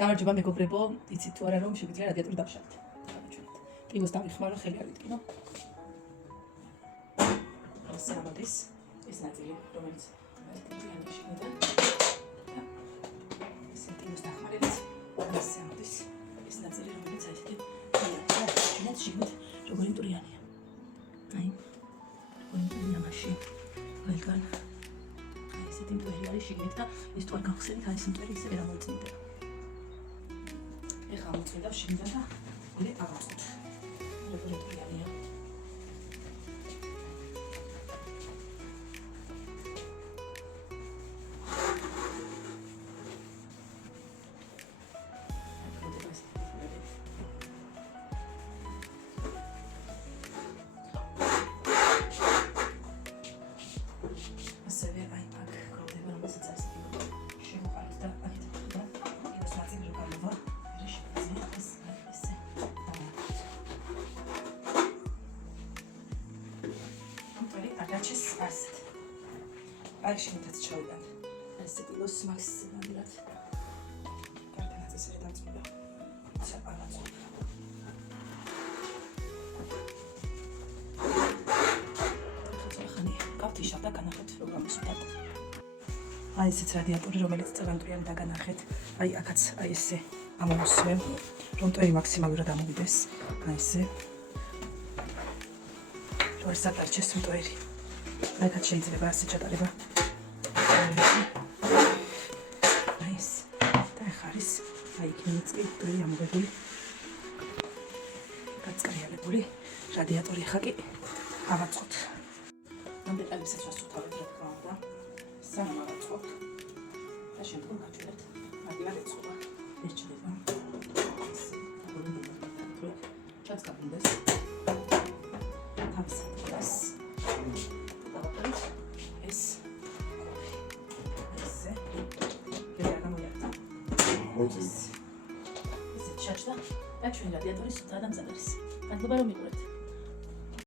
გამარჯობა მეგობრებო, იცით თუ არა რომ შეგვიძლია რადიატორი დავშალოთ. დავაჩვენოთ. ტივოს დავიხმარო, ხელი არ ვიტკინო. ასე ამოდის ეს ნაწილი, რომელიც რადიატორი შეგდან. ესე ტივოს დახმარებით. ასე ამოდის ეს ნაწილი, რომელიც აი ესეთი ჩინეთ შიგნით როგორი მტვრიანია. აი, როგორი ამაში ყველგან ესეთი მტვერი არის შიგნით და ის თუ არ გავხსენით, აი ეს მტვერი ისე ვერ ამოწმდება. ეხლა მოწმდა შიგნით და მე ავაწყოთ. როგორი მტვრიანია. აი შენთაც ჩავიდან. ესე ტილოს მაქსიმალურად. გარდანაც ესე დამწმდა. საპარაცო. ხანი გავთიშა და განახეთ პროგრამის უდად. აი ესეც რადიატორი, რომელიც წაგანტრიანი დაგანახეთ. აი აქაც აი ესე ამოვსვე, რომ მტვერი მაქსიმალურად ამოვიდეს. აი ესე. რომ საკარჩეს მტვერი. აქაც შეიძლება ასე ჩატარება. Nice. და ხარის აი იქნებიც კი მტვერი ამოვებული. გაწკრიალებული რადიატორი ხა კი ავაწყოთ. ამ დეტალებსაც ვასწავლებთ რა თქმა უნდა. სამ ავაწყოთ. და შემდგომ გავჩვენებთ მაგივრად ეწყობა. ეს ჩდება. ჩაც გაბუნდეს. თავის ადგილას. ისეთ შაშდა და ჩვენი რადიატორი სულთან დამზადდეს. მადლობა რომ მიყურებთ.